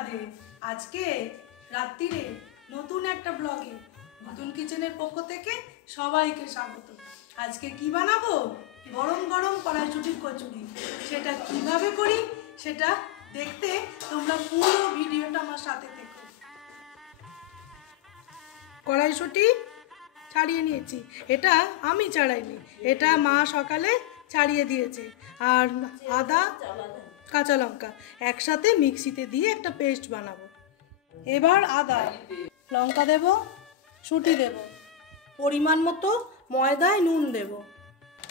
রাধে। আজকে রাত্রিরে নতুন একটা ব্লগে নতুন কিচেনের পক্ষ থেকে সবাইকে স্বাগত। আজকে কি বানাবো? গরম গরম কড়াইশুঁটির কচুরি। সেটা কিভাবে করি সেটা দেখতে তোমরা পুরো ভিডিওটা আমার সাথে থেকো। কড়াইশুঁটি ছাড়িয়ে নিয়েছি, এটা আমি ছাড়াইনি, এটা মা সকালে ছাড়িয়ে দিয়েছে। আর আদা কাঁচা লঙ্কা একসাথে মিক্সিতে দিয়ে একটা পেস্ট বানাবো। এবার আদা লঙ্কা দেব, শুঁটি দেব, পরিমাণ মতো ময়দায় নুন দেব,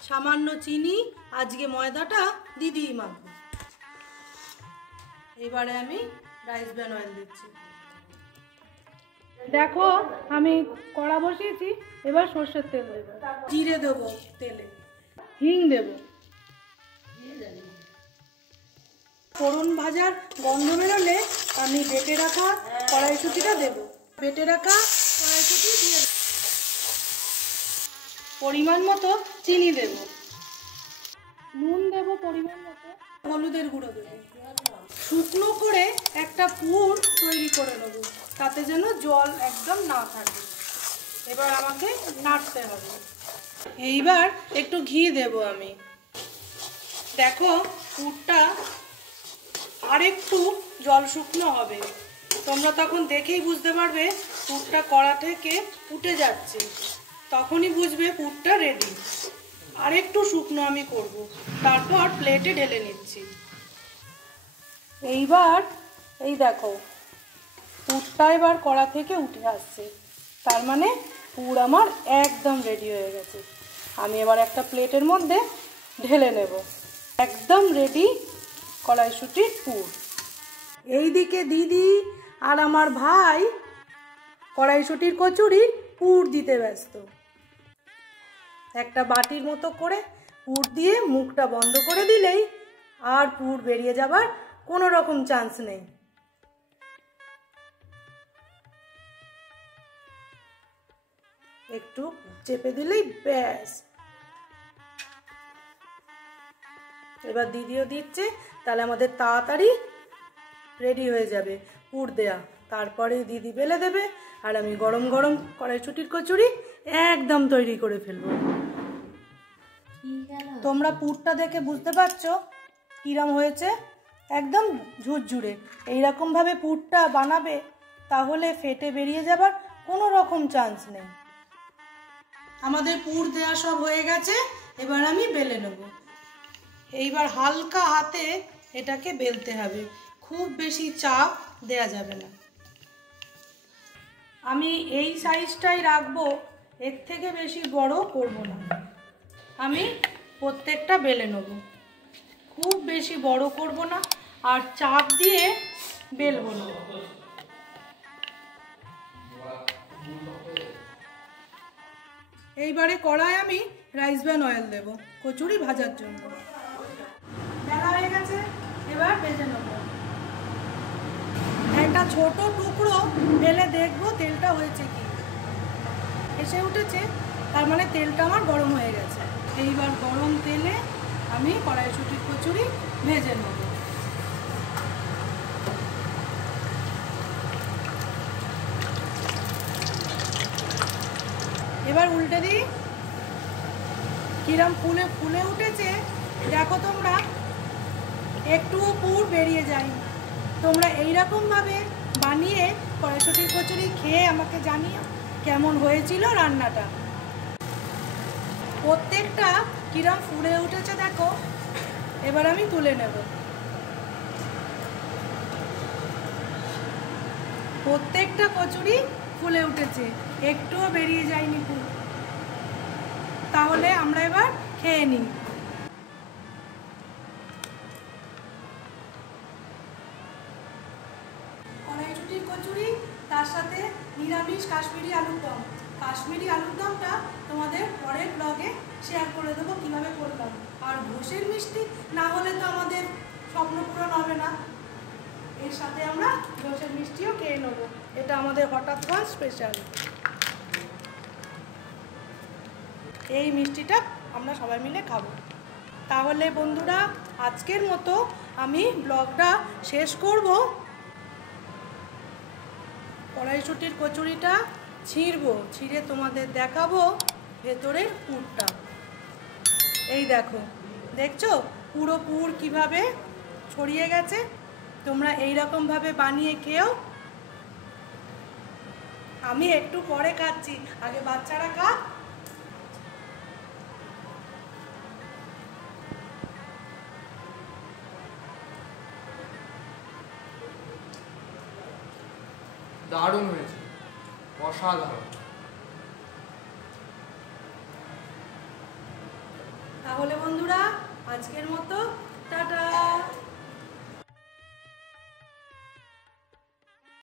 সামান্য চিনি, আজকে ময়দাটা দিদি মাখবো। এবারে আমি রাইস ব্র্যান অয়েল দিচ্ছি। দেখো আমি কড়া বসিয়েছি, এবার সর্ষের তেল দেবো, জিরে দেবো, তেলে হিং দেবো, ফোড়ন ভাজার গন্ধ বেরোলে আমি বেটে রাখা কড়াইশুঁটিটা দেবো। বেটে রাখা কড়াইশুঁটি দিয়ে পরিমাণ মতো চিনি দেব, নুন দেব পরিমাণ মতো, হলুদের গুঁড়ো দেবো। শুকনো করে একটা পুর তৈরি করে নেব, তাতে যেন জল একদম না থাকে। এবার আমাকে নাড়তে হবে। এইবার একটু ঘি দেব আমি। দেখো পুরটা আরেকটু জল শুকনো হবে, তোমরা তখন দেখেই বুঝতে পারবে পুরটা কড়া থেকে উঠে যাচ্ছে, তখনই বুঝবে পুরটা রেডি। আরেকটু শুকনো আমি করব, তারপর প্লেটে ঢেলে নিচ্ছি। এইবার এই দেখো পুরটা এবার কড়া থেকে উঠে আসছে, তার মানে পুর আমার একদম রেডি হয়ে গেছে। আমি এবার একটা প্লেটের মধ্যে ঢেলে নেব। একদম রেডি কড়াইশুঁটির পুর। এইদিকে দিদি আর আমার ভাই কড়াইশুঁটির কচুরির পুর দিতে ব্যস্ত। একটা বাটির মতো করে পুর দিয়ে মুখটা বন্ধ করে দিলেই আর পুর বেরিয়ে যাবার কোনো রকম চান্স নেই। একটু চেপে দিলেই ব্যাস। এবার দিদিও দিচ্ছে, তাহলে আমাদের তাড়াতাড়ি রেডি হয়ে যাবে পুর দেয়া। তারপরে দিদি বেলে দেবে আর আমি গরম গরম কড়াইশুঁটির কচুরি একদম তৈরি করে ফেলবো। তোমরা পুরটা দেখে বুঝতে পারছো কিরম হয়েছে? একদম ঝুরঝুরে। এইরকমভাবে পুরটা বানাবে, তাহলে ফেটে বেরিয়ে যাবার কোনো রকম চান্স নেই। আমাদের পুর দেয়া সব হয়ে গেছে, এবার আমি বেলে নেব। এইবার হালকা হাতে এটাকে বেলতে হবে, খুব বেশি চাপ দেয়া যাবে না। আমি এই সাইজটাই রাখবো, এর থেকে বেশি বড় করব না। আমি প্রত্যেকটা বেলে নেব, খুব বেশি বড় করব না আর চাপ দিয়ে বেলবো না। এইবারে কড়ায় আমি রাইস ব্র্যান অয়েল দেব কচুরি ভাজার জন্য। বেলা হয়ে গেছে, এবার ভেজে নেব। একটা ছোট টুকরো বেলে দেখবো তেলটা হয়েছে কি, এসে উঠেছে, তার মানে তেলটা আমার গরম হয়ে গেছে। এইবার গরম তেলে আমি কড়াইশুঁটির কচুরি ভেজে নেব। এবার উল্টে দিই, কিরম ফুলে ফুলে উঠেছে দেখো তোমরা, একটুও পুর বেরিয়ে যায়। তোমরা এইরকমভাবে বানিয়ে কড়াইশুঁটির কচুরি খেয়ে আমাকে জানিও কেমন হয়েছিল রান্নাটা। প্রত্যেকটা কিরম ফুলে উঠেছে দেখো। এবার আমি তুলে নেব। প্রত্যেকটা কচুরি ফুলে উঠেছে, একটুও বেরিয়ে যায়নি পুর। তাহলে আমরা এবার খেয়ে নিই। কড়াইশুঁটির কচুরি, তার সাথে নিরামিষ কাশ্মীরি আলুর দম। কাশ্মীরি আলুর দমটা তোমাদের পরের ব্লগে শেয়ার করে দেবো কীভাবে করলাম। আর ঘোষের মিষ্টি না হলে তো আমাদের স্বপ্ন পূরণ হবে না, এর সাথে আমরা ঘোষের মিষ্টিও খেয়ে নেবো। এটা আমাদের হঠাৎ করে স্পেশাল। এই মিষ্টিটা আমরা সবাই মিলে খাবো। তাহলে বন্ধুরা আজকের মতো আমি ব্লগটা শেষ করব। কড়াইশুঁটির কচুরিটা ছিঁড়বো, ছিঁড়ে তোমাদের দেখাবো ভেতরের পুরটা। এই দেখো, দেখছো পুরো পুর কিভাবে ছড়িয়ে গেছে। তোমরা এই রকমভাবে বানিয়ে খেও। আমি একটু পরে খাচ্ছি, আগে বাচ্চারা খা। দারুণ হয়েছে, অসাধারণ। তাহলে বন্ধুরা আজকের মতো টাটা।